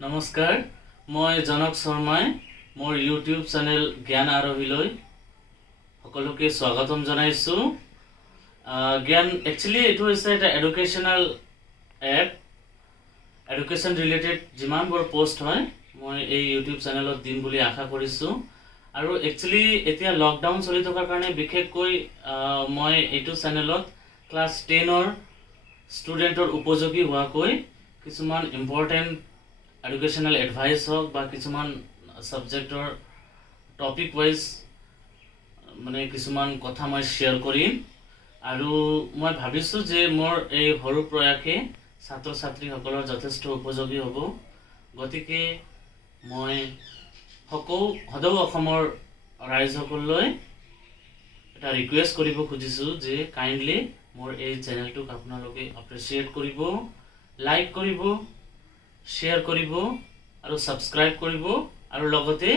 নমস্কাৰ, মই জনক শৰ্মাই মোৰ ইউটিউব চেনেল জ্ঞান আৰোহীলৈ সকলোকে স্বাগতম জনাইছোঁ। জ্ঞান একচুৱেলি এইটো হৈছে এটা এডুকেশ্যনেল এপ। এডুকেশ্যন ৰিলেটেড যিমানবোৰ পোষ্ট হয় মই এই ইউটিউব চেনেলত দিম বুলি আশা কৰিছোঁ। আৰু একচুৱেলি এতিয়া লকডাউন চলি থকাৰ কাৰণে বিশেষকৈ মই এইটো চেনেলত ক্লাছ 10ৰ ষ্টুডেণ্টৰ উপযোগী হোৱাকৈ কিছুমান ইম্পৰ্টেণ্ট এডুকেশ্যনেল এডভাইচ হওক বা কিছুমান ছাবজেক্টৰ টপিক ৱাইজ মানে কিছুমান কথা মই শ্বেয়াৰ কৰিম। আৰু মই ভাবিছোঁ যে মোৰ এই সৰু প্ৰয়াসে ছাত্ৰ ছাত্ৰীসকলৰ যথেষ্ট উপযোগী হ'ব। গতিকে মই সদৌ অসমৰ ৰাইজসকললৈ এটা ৰিকুৱেষ্ট কৰিব খুজিছোঁ যে কাইণ্ডলি মোৰ এই চেনেলটোক আপোনালোকে এপ্ৰিচিয়েট কৰিব, লাইক কৰিব, শ্বেয়াৰ কৰিব আৰু ছাবস্ক্ৰাইব কৰিব। আৰু লগতে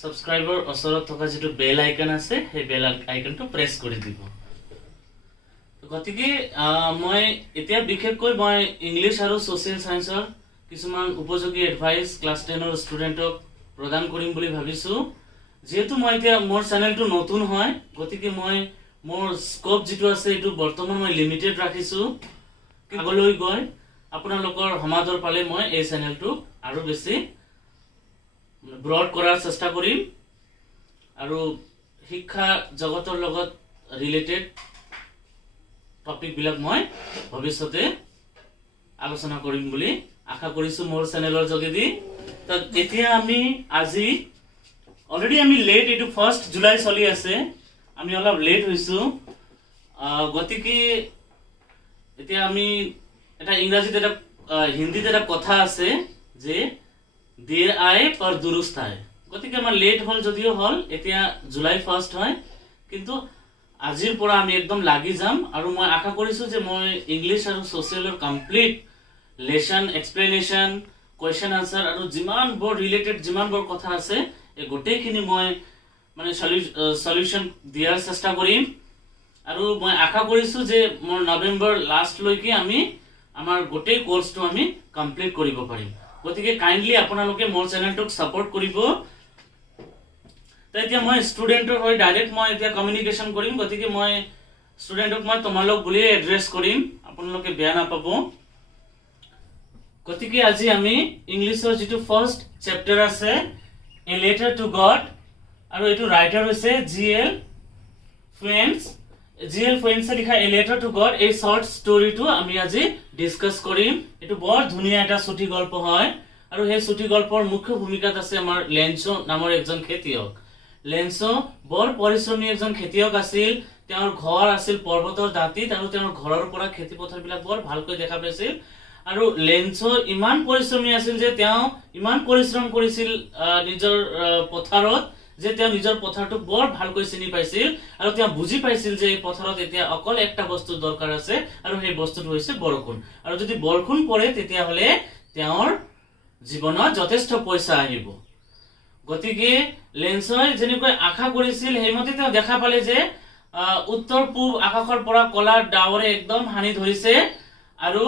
ছাবস্ক্ৰাইবৰ ওচৰত থকা যিটো বেল আইকন আছে সেই বেল আইকনটো প্ৰেছ কৰি দিব। গতিকে মই এতিয়া বিশেষকৈ মই ইংলিছ আৰু ছ'চিয়েল ছায়েন্সৰ কিছুমান উপযোগী এডভাইচ ক্লাছ 10ৰ ষ্টুডেণ্টক প্ৰদান কৰিম বুলি ভাবিছোঁ। যিহেতু মই এতিয়া মোৰ চেনেলটো নতুন হয়, গতিকে মই মোৰ স্কোপ যিটো আছে এইটো বৰ্তমান মই লিমিটেড ৰাখিছোঁ। আগলৈ গৈ আপোনালোকৰ সমাদৰ পালে মই এই চেনেলটোক আৰু বেছি ব্ৰড কৰাৰ চেষ্টা কৰিম আৰু শিক্ষা জগতৰ লগত ৰিলেটেড টপিকবিলাক মই ভৱিষ্যতে আলোচনা কৰিম বুলি আশা কৰিছোঁ মোৰ চেনেলৰ যোগেদি। এতিয়া আমি আজি অলৰেডি আমি লেট, এইটো 1 জুলাই চলি আছে, আমি অলপ লেট হৈছোঁ। গতিকে এতিয়া আমি এটা ইংৰাজীত এটা হিন্দীত এটা কথা আছে যে দেৰ আয়ে পৰ দুৰুস্ত আয়ে। গতিকে আমাৰ লেট হ'ল যদিও হ'ল, এতিয়া জুলাই 1 হয়, কিন্তু আজিৰ পৰা আমি একদম লাগি যাম। আৰু মই আশা কৰিছোঁ যে মই ইংলিছ আৰু ছ'চিয়েলৰ complete lesson, explanation, question answer আৰু যিমানবোৰ ৰিলেটেড যিমানবোৰ কথা আছে এই গোটেইখিনি মই মানে সলিউশ্যন দিয়াৰ চেষ্টা কৰিম। আৰু মই আশা কৰিছোঁ যে মোৰ নৱেম্বৰ লাষ্টলৈকে আমি আমাৰ গোটেই কোৰ্চটো আমি কমপ্লিট কৰিব পাৰিম। গতিকে কাইণ্ডলি আপোনালোকে মোৰ চেনেলটোক ছাপোৰ্ট কৰিব। এতিয়া মই ষ্টুডেণ্টৰ হৈ ডাইৰেক্ট মই এতিয়া কমিউনিকেশ্যন কৰিম। গতিকে মই ষ্টুডেণ্টক মই তোমালোক বুলিয়ে এড্ৰেছ কৰিম, আপোনালোকে বেয়া নাপাব। গতিকে আজি আমি ইংলিছৰ যিটো ফাৰ্ষ্ট চেপ্টাৰ আছে এ লেটাৰ টু গড, আৰু এইটো ৰাইটাৰ হৈছে GL ফ্ৰেন্স লিখা এ লেটাৰ টু গড। এই শৰ্ট ষ্টৰিটো আমি আজি ডিছকাছ কৰিম। এইটো বৰ ধুনীয়া এটা চুটি গল্প হয়, আৰু সেই চুটি গল্পৰ মুখ্য ভূমিকাত আছে আমাৰ লেঞ্চো নামৰ এজন খেতিয়ক। লেঞ্চো বৰ পৰিশ্ৰমী এজন খেতিয়ক আছিল। তেওঁৰ ঘৰ আছিল পৰ্বতৰ দাঁতিত, আৰু তেওঁৰ ঘৰৰ পৰা খেতি পথাৰবিলাক বৰ ভালকৈ দেখা পাইছিল। আৰু লেঞ্চো ইমান পৰিশ্ৰমী আছিল যে তেওঁ ইমান পৰিশ্ৰম কৰিছিল নিজৰ পথাৰত যে তেওঁ নিজৰ পথাৰটোক বৰ ভালকৈ চিনি পাইছিল। আৰু তেওঁ বুজি পাইছিল যে এই পথাৰত এতিয়া অকল একটা বস্তুৰ দৰকাৰ আছে, আৰু সেই বস্তুটো হৈছে বৰষুণ। আৰু যদি বৰষুণ পৰে তেতিয়াহ'লে তেওঁৰ জীৱনত যথেষ্ট পইচা আহিব। গতিকে লেঞ্চই যেনেকৈ আশা কৰিছিল সেইমতে তেওঁ দেখা পালে যে উত্তৰ পূব আকাশৰ পৰা কলা ডাৱৰে একদম হানি ধৰিছে। আৰু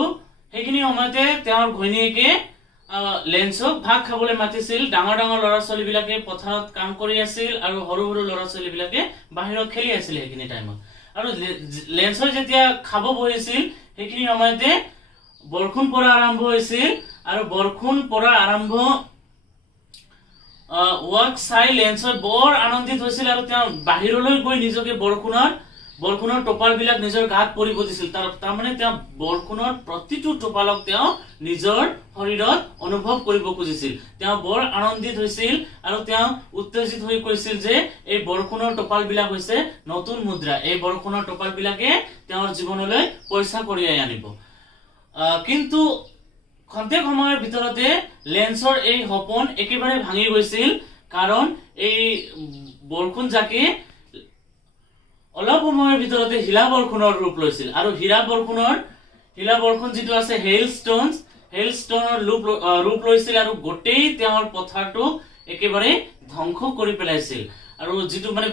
সেইখিনি সময়তে তেওঁৰ ঘৈণীয়েকে লেঞ্চক ভাত খাবলৈ মাতিছিল। ডাঙৰ ডাঙৰ ল'ৰা ছোৱালীবিলাকে পথাৰত কাম কৰি আছিল, আৰু সৰু সৰু ল'ৰা ছোৱালীবিলাকে বাহিৰত খেলি আছিল সেইখিনি টাইমত। আৰু লেঞ্চই যেতিয়া খাব বহিছিল সেইখিনি সময়তে বৰষুণ পৰা আৰম্ভ হৈছিল। আৰু বৰষুণ পৰা আৰম্ভ ৱাক চাই লেঞ্চই বৰ আনন্দিত হৈছিল, আৰু তেওঁ বাহিৰলৈ গৈ নিজকে বৰষুণৰ টোপালবিলাক নিজৰ গাত পৰিব দিছিল। তাৰমানে তেওঁ বৰষুণৰ প্ৰতিটো টোপালক তেওঁ নিজৰ শৰীৰত অনুভৱ কৰিব খুজিছিল। তেওঁ বৰ আনন্দিত হৈছিল, আৰু তেওঁ উত্তেজিত হৈ কৈছিল যে এই বৰষুণৰ টোপালবিলাক হৈছে নতুন মুদ্ৰা। এই বৰষুণৰ টোপালবিলাকে তেওঁৰ জীৱনলৈ পইচা কঢ়িয়াই আনিব। কিন্তু খন্তেক সময়ৰ ভিতৰতে লেঞ্চৰ এই সপোন একেবাৰে ভাঙি গৈছিল, কাৰণ এই বৰষুণ জাকে অলপ সময়ৰ ভিতৰতে শিলা বৰষুণৰ ৰূপ লৈছিল। আৰু শিলা বৰষুণ যিটো আছে হেইলষ্টোনৰ ৰূপ লৈছিল, আৰু গোটেই তেওঁৰ পথাৰটোক একেবাৰে ধ্বংস কৰি পেলাইছিল। আৰু যিটো মানে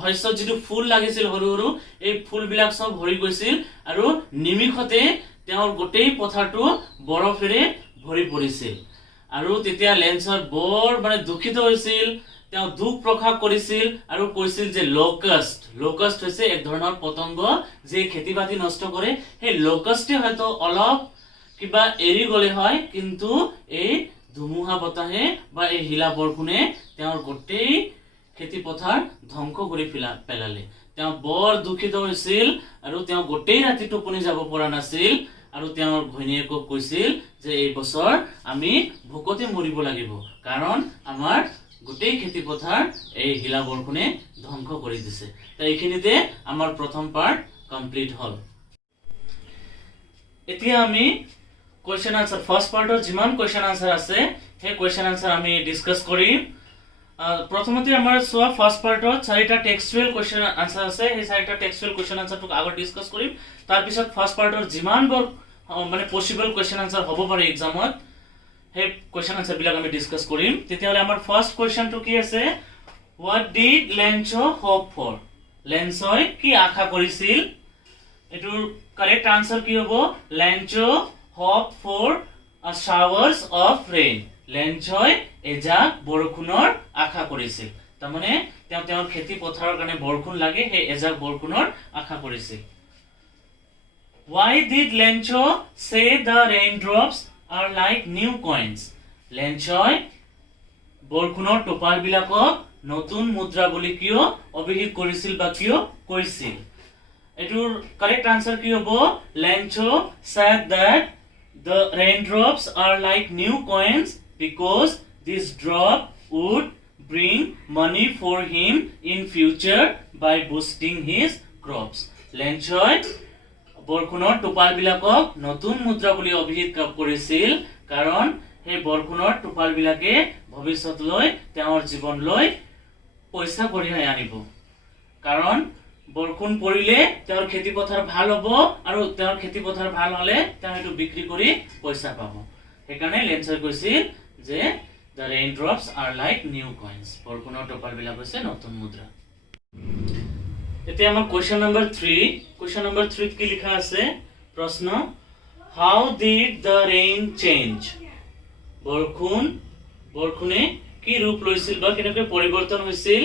শস্যত যিটো ফুল লাগিছিল সৰু সৰু, এই ফুলবিলাক সব ভৰি গৈছিল, আৰু নিমিষতে তেওঁৰ গোটেই পথাৰটো বৰফেৰে ভৰি পৰিছিল। আৰু তেতিয়া লেন্সৰ বৰ মানে দুখিত হৈছিল, তেওঁ দুখ প্ৰকাশ কৰিছিল আৰু কৈছিল যে লোকাষ্ট হৈছে এক ধৰণৰ পতংগ যে খেতি বাতি নষ্ট কৰে। সেই লোকাষ্টে হয়তো অলপ কিবা এৰি গলে হয়, কিন্তু এই ধুমুহা বতাহে বা এই হিলা বৰষুণে তেওঁৰ গোটেই খেতি পথাৰ ধ্বংস কৰি পেলালে। তেওঁ বৰ দুখিত হৈছিল আৰু তেওঁ গোটেই ৰাতি টোপনি যাব পৰা নাছিল আৰু তেওঁৰ ঘৈণীয়েকক কৈছিল যে এই বছৰ আমি ভোকতে মৰিব লাগিব, কাৰণ আমাৰ গোটেই খেতি পথাৰ এই হিলা বৰষুণে ধ্বংস কৰি দিছে। তো এইখিনিতে আমাৰ প্ৰথম পাৰ্ট কমপ্লিট হল। এতিয়া আমি কোৱেশ্চন আনসাৰ ফাৰ্স্ট পাৰ্টৰ যিমান কোৱেশ্চন আনসাৰ আছে সেই কোৱেশ্চন আনসাৰ আমি ডিসকাস কৰিম। প্ৰথমতে আমাৰ সোৱা ফাৰ্স্ট পাৰ্টত চাৰিটা টেক্সচুৱেল কোৱেশ্চন আনসাৰ আছে, সেই চাৰিটা টেক্সচুৱেল কোৱেশ্চন আনসাৰটোক আগত ডিসকাস কৰিম। তাৰ পিছত ফাৰ্স্ট পাৰ্টৰ যিমানবোৰ মানে পসিবল কোৱেশ্চন আনসাৰ হ'ব পাৰে এক্সামত সেই কোৱেশ্চন আনসাৰ বিলাক আমি ডিসকাস কৰিম। তেতিয়াহলে আমাৰ ফাৰ্স্ট কোৱেশ্চনটো কি আছে, what did Lencho hope for? লেঞ্চই কি আশা কৰিছিল? এটোৰ কাৰেক্ট আনসাৰ কি হ'ব? লেঞ্চো হোপ ফৰ আ শাৱাৰ্স অফ ৰেইন। লেঞ্চই এজাক বৰষুণৰ আশা কৰিছিল। তাৰমানে তেওঁৰ খেতি পথাৰৰ কাৰণে বৰষুণ লাগে, সেই এজাক বৰষুণৰ আশা কৰিছিল। Why did Lencho say the raindrops are like new coins? লেঞ্চই বৰষুণৰ টোপাল বিলাকক নতুন মুদ্ৰা বুলি কিয় অভিহিত কৰিছিল বা কিয় কৈছিল? এটোৰ কাৰেক্ট আনসাৰ কি হ'ব? Lencho said that the raindrops are like new coins because this drop would bring money for him in future by boosting his crops. লেঞ্চই বৰষুণৰ টোপাল বিলাকক নতুন মুদ্ৰা বুলি অভিহিত কৰিছিল, কাৰণ সেই বৰষুণৰ টোপাল বিলাকে ভৱিষ্যতলৈ তেওঁৰ জীৱনলৈ পইচা কঢ়িয়াই আনিব। কাৰণ বৰষুণ পৰিলে তেওঁৰ খেতি পথাৰ ভাল হ'ব আৰু তেওঁৰ খেতি পথাৰ ভাল হলে তেওঁ এটো বিক্ৰী কৰি পইচা পাব। সেইকাৰণে লেঞ্চই কৈছিল যে the raindrops are like new coins. বৰষুণৰ টোপাল বিলাক হৈছে নতুন মুদ্ৰা। এতিয়া আমাৰ কোৱেশ্চন নম্বৰ 3। কোৱেশ্চন নম্বৰ 3 কি লিখা আছে? প্ৰশ্ন, how did the rain change? বৰষুণে কি ৰূপ লৈছিল বা কেনেকৈ পৰিৱৰ্তন হৈছিল?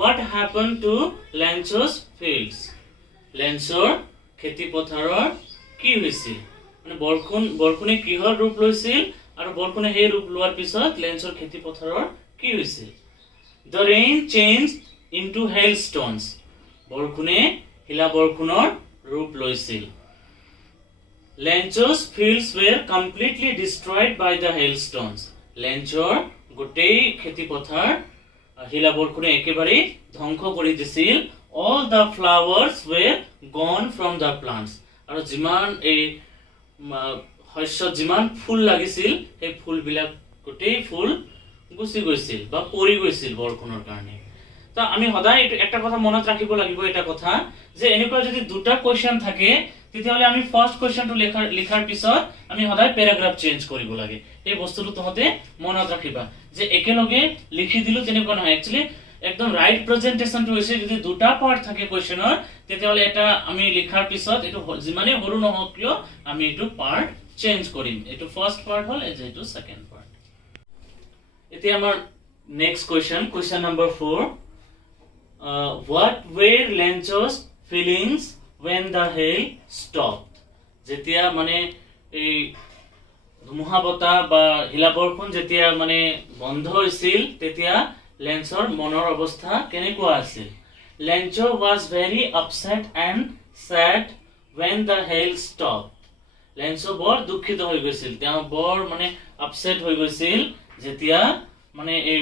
What happened to Lencho's fields? লেঞ্চৰ খেতি পথাৰৰ কি হৈছিল? মানে বৰষুণে কিহৰ ৰূপ লৈছিল আৰু বৰষুণে সেই ৰূপ লোৱাৰ পিছত লেঞ্চৰ খেতি পথাৰৰ কি হৈছিল? The rain changed into hailstones. বৰষুণে হিলা বৰষুণৰ ৰূপ লৈছিল। Lencho's fields were completely destroyed by the hailstones. লেঞ্চৰ গোটেই খেতি পথাৰ হিলা বৰষুণে একেবাৰে ধ্বংস কৰি দিছিল। All the flowers were gone from the plants. আৰু যিমান এই শস্যত যিমান ফুল লাগিছিল সেই ফুলবিলাক গোটেই ফুল গুচি গৈছিল বা পৰি গৈছিল বৰষুণৰ কাৰণে। তো আমি সদায় একটা কথা মনত ৰাখিব লাগিব, এটা কথা যে এনেকুৱা যদি দুটা কোৱেশ্চন থাকে তেতিয়াহলে আমি ফাৰ্স্ট কোৱেশ্চনটো লিখাৰ পিছত আমি সদায় প্যাৰাগ্ৰাফ চেঞ্জ কৰিব লাগে। এই বস্তুটো তোমাতে মনত ৰাখিবা যে একেলগে লিখি দিলো তেনেকুৱা নহয়। একচুয়ালি একদম ৰাইট প্ৰেজেন্টেশনটো হৈছে যদি দুটা পাৰ্ট থাকে কোৱেশ্চনৰ তেতিয়াহলে এটা আমি লিখাৰ পিছত এটো যিমানে সৰু নহওক কিয় আমি এটো পাৰ্ট চেঞ্জ কৰিম। এটো ফাৰ্স্ট পাৰ্ট হল, এটো সেকেন্ড পাৰ্ট। এতিয়া আমাৰ next question number 4। What were Lencho's feelings when the hail stopped? যেতিয়া মানে এই ধুমুহা বতাহ বা হিলা বৰষুণ যেতিয়া মানে বন্ধ হৈছিল তেতিয়া লেঞ্চৰ মনৰ অৱস্থা কেনেকুৱা আছিল? Lencho was very upset and sad when the hail stopped. Lencho বৰ দুখিত হৈ গৈছিল, তেওঁ বৰ মানে আপসেট হৈ গৈছিল যেতিয়া মানে এই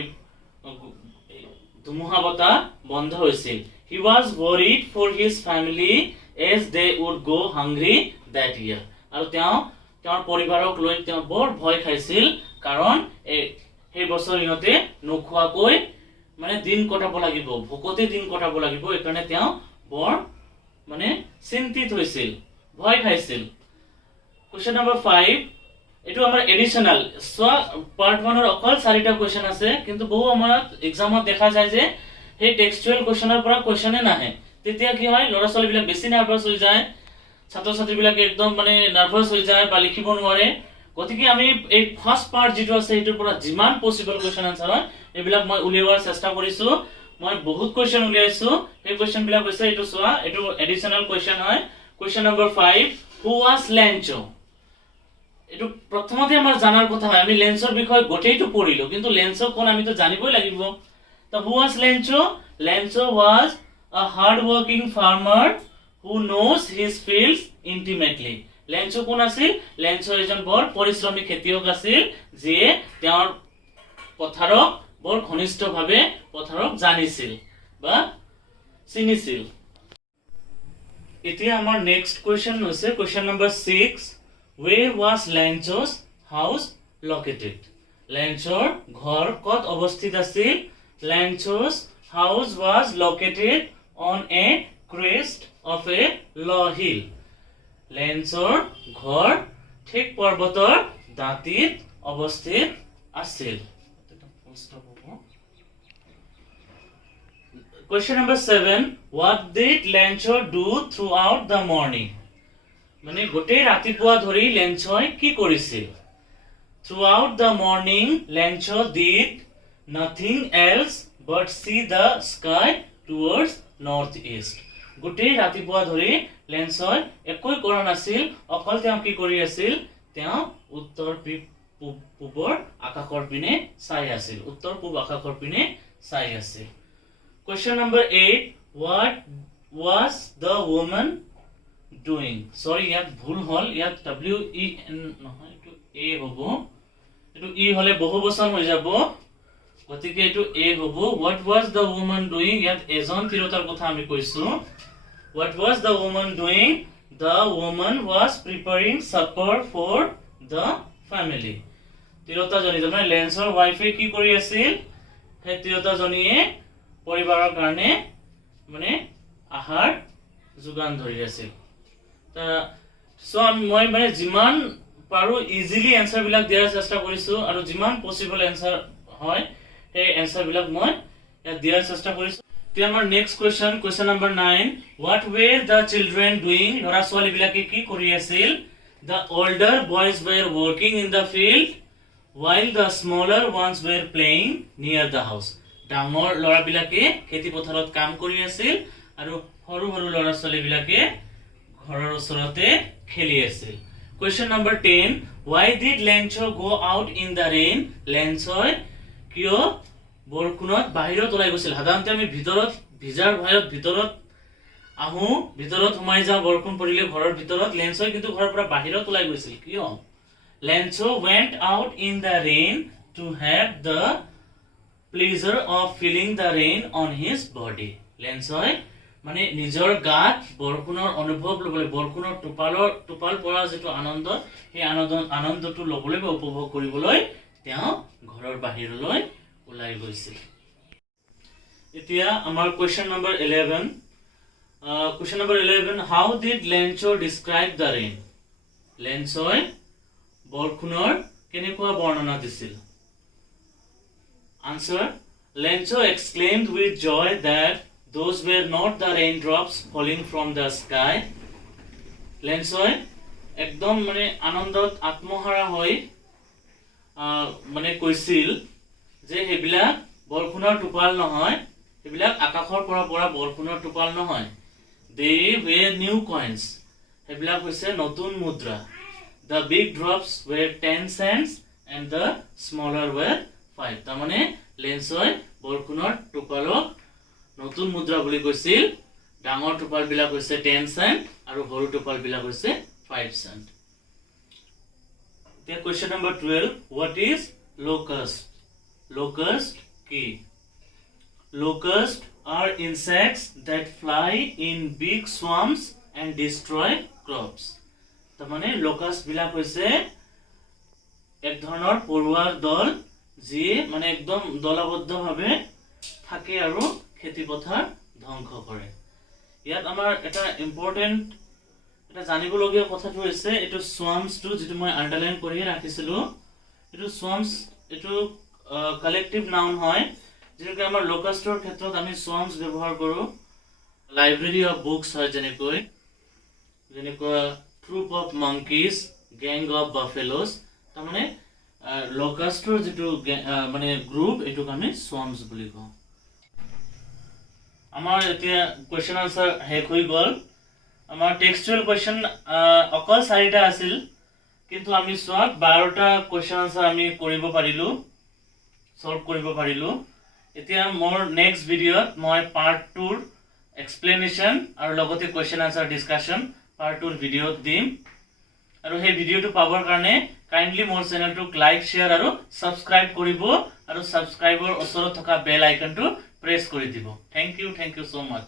ধুমুহা বতাহ বন্ধ হৈছিল। He was worried for his family as they would go hungry that year. আৰু তেওঁৰ পৰিবাৰক লৈ তেওঁ বৰ ভয় খাইছিল, কাৰণ এই বছৰ ইহঁতে নোখোৱাকৈ মানে দিন কটাব লাগিব, ভোকতে দিন কটাব লাগিব। এইকাৰণে তেওঁ বৰ মানে চিন্তিত হৈছিল, ভয় খাইছিল। কোৱেশ্চন নম্বৰ 5 এটো আমাৰ এডিশনাল পাৰ্ট 1 ৰ অকল 4টা কোৱেশ্চন আছে, কিন্তু বহু আমাৰ এক্সামত দেখা যায় যে সেই টেক্সচুৱেল কোৱেশ্চনৰ পৰা কোৱেশ্চনে নাহে। তেতিয়া কি হয়, ল'ৰা ছোৱালী বিলাক বেছি নাৰ্ভাস হৈ যায়, ছাত্ৰ ছাত্ৰী বিলাক একদম মানে নাৰ্ভাস হৈ যায় বা লিখিব নোৱাৰে। গতিকে আমি এই ফাৰ্স্ট পাৰ্ট যেটো আছে এটোৰ পৰা যিমান পসিবল কোৱেশ্চন আনসাৰ হয় এবিলাক মই উলিওৱাৰ চেষ্টা কৰিছো মই বহুত কোৱেশ্চন উলিয়াইছো এই কোৱেশ্চন বিলাক হৈছে এটো সোৱা এটো এডিশনাল কোৱেশ্চন হয় question number 5 who was Lencho এটো প্ৰথমতে আমাৰ জানাৰ কথা হয় আমি লেঞ্চৰ বিষয় গোটেইটো পঢ়িলো কিন্তু লেঞ্চো কোন আমি তো জানিবই লাগিব তো who was Lencho Lencho was a hard working farmer who knows his fields intimately Lencho কোন আছিল লেঞ্চো এজন বৰ পৰিশ্ৰমী খেতিয়ক আছিল যে তেওঁৰ পথাৰক বৰ ঘনিষ্ঠভাৱে পথাৰক জানিছিল বা চিনিছিল এতিয়া আমাৰ নেক্সট কোৱেশ্চন হৈছে question number 6 where was Lencho's house located লেঞ্চোৰ ঘৰ ক'ত অৱস্থিত আছিল Lencho's house was located on a crest of a low hill লেঞ্চোৰ ঘৰ ঠিক পৰ্বতৰ দাঁতিত অৱস্থিত আছিল Question number 7 what did Lencho do throughout the morning মানে গোটেই ৰাতিপুৱা ধৰি লেঞ্চোই কি কৰিছিল Throughout the morning Lencho did nothing else but see the sky towards northeast গোটেই ৰাতিপুৱা ধৰি লেঞ্চোই একোই কৰা নাছিল অকল তেওঁ কি কৰি আছিল তেওঁ উত্তৰ পূবৰ আকাশৰ পিনে চাই আছিল উত্তৰ পূব আকাশৰ পিনে চাই আছিল Question number 8 what was the woman doing sorry ইয়াত ভুল হল ইয়াত w e n নহয় এটো a হ'ব এটো e হলে বহুবচন হৈ যাব গতিকে এটো a হ'ব what was the woman doing ইয়াত এজন তিৰোতাৰ কথা আমি কৈছো what was the woman doing the woman was preparing supper for the family তিৰোতা জনী মানে লেঞ্চৰ ওয়াইফে কি কৰি আছিল হে তিৰোতা জনীয়ে পৰিবাৰৰ কাৰণে মানে আহাৰ যোগান ধৰি আছিল তা সো মই মানে যিমান পাৰো ইজিলি আনসাৰ বিলাক দিয়াৰ চেষ্টা কৰিছো আৰু যিমান পসিবল আনসাৰ হয় এই আনসাৰ বিলাক মই দিয়াৰ চেষ্টা কৰিছো তে আমাৰ next question number 9 what were the children doing লৰা ছোৱালী বিলাকে কি কৰি আছিল the older boys were working in the field while the smaller ones were playing near the house ডাঙৰ লৰা বিলাকে খেতি পথাৰত কাম কৰি আছিল আৰু সৰু সৰু লৰা ছোৱালী বিলাকে ঘৰৰ ওচৰতে খেলি আছিল Question number 10 why did Lencho go out in the rain লেঞ্চোই কিয় বৰষুণত বাহিৰত ওলাই গৈছিল সাধাৰণতে আমি ভিতৰত ভিজাৰ ভয়ত ভিতৰত আহো ভিতৰত সোমাই যাও বৰষুণ পৰিলে ঘৰৰ ভিতৰত লেঞ্চোই কিন্তু ঘৰৰ পৰা বাহিৰত ওলাই গৈছিল কিয় Lencho went out in the rain to have the pleasure of feeling the rain on his body লেঞ্চোই মানে নিজৰ গাত বৰষুণৰ অনুভৱ লবলৈ বৰষুণৰ টোপাল পৰা যেটো আনন্দ এই আনন্দটো লবলৈ বা উপভোগ কৰিবলৈ তেওঁ ঘৰৰ বাহিৰলৈ ওলাই গৈছিল এতিয়া আমাৰ question number 11 how did Lencho describe the rain লেঞ্চোই বৰষুণৰ কেনেকুৱা বৰ্ণনা দিছিল Answer Lencho exclaimed with joy that those were not the raindrops falling from the sky লেঞ্চোই একদম মানে আনন্দত আত্মহাৰা হৈ মানে কৈছিল যে হেবিলাক বৰষুণৰ টোপাল নহয় হেবিলাক আকাশৰ পৰা পৰা বৰষুণৰ টোপাল নহয় they were new coins হেবিলাক হৈছে নতুন মুদ্ৰা the big drops were 10 cents and the smaller were 5 তাৰ মানে লেঞ্চোই বৰষুণৰ টোপালক নতুন মুদ্ৰা বুলি কৈছিল ডাঙৰ টোপাল বিলাক হৈছে 10 সেন্ট আৰু সৰু টোপাল বিলাক হৈছে 5 সেন্ট তে question number 12 what is locust কি locust are insects that fly in big swarms and destroy crops তাৰ মানে locust বিলাক হৈছে এক ধৰণৰ পৰুৱাৰ দল যি মানে একদম দলবদ্ধভাৱে থাকে আৰু খেতি পথাৰ ধ্বংস কৰে ইয়াত আমাৰ এটা ইম্পৰ্টেন্ট এটা জানিবলগীয়া কথাটো হৈছে এটো swarms টো যেটো মই আন্ডাৰলাইন কৰি ৰাখিছিলো এটো swarms এটো কালেক্টিভ নাউন হয় যেনেকৈ আমাৰ লোকাষ্টৰ ক্ষেত্ৰত আমি swarms ব্যৱহাৰ কৰো লাইব্ৰেৰী অফ বুকস হয় যেনেকৈ troop of monkeys gang of buffaloes তাৰমানে লকাষ্টৰ যেটো মানে গ্ৰুপ এটোক আমি swarms বুলি কওঁ আমাৰ এতিয়া কোৱেশ্চন আনসাৰ শেষ হৈ গল আমাৰ টেক্সচুৱেল কোৱেশ্চন অকল 4টা আছিল কিন্তু আমি সব 12টা কোৱেশ্চন আনসাৰ আমি কৰিব পাৰিলো সলভ কৰিব পাৰিলো এতিয়া মোৰ নেক্সট ভিডিঅত মই পাৰ্ট 2 ৰ এক্সপ্লেনেশন আৰু লগতে কোৱেশ্চন আনসাৰ ডিসকাশন পাৰ্ট 2 ৰ ভিডিঅ দিম আৰু সেই ভিডিঅটো পাবৰ কাৰণে কাইন্ডলি মোৰ চেনেলটোক লাইক শেয়াৰ আৰু সাবস্ক্ৰাইব কৰিব আৰু সাবস্ক্ৰাইবৰ ওচৰত থকা বেল আইকনটো প্ৰেছ কৰি দিব থ্যাংক ইউ সো মাচ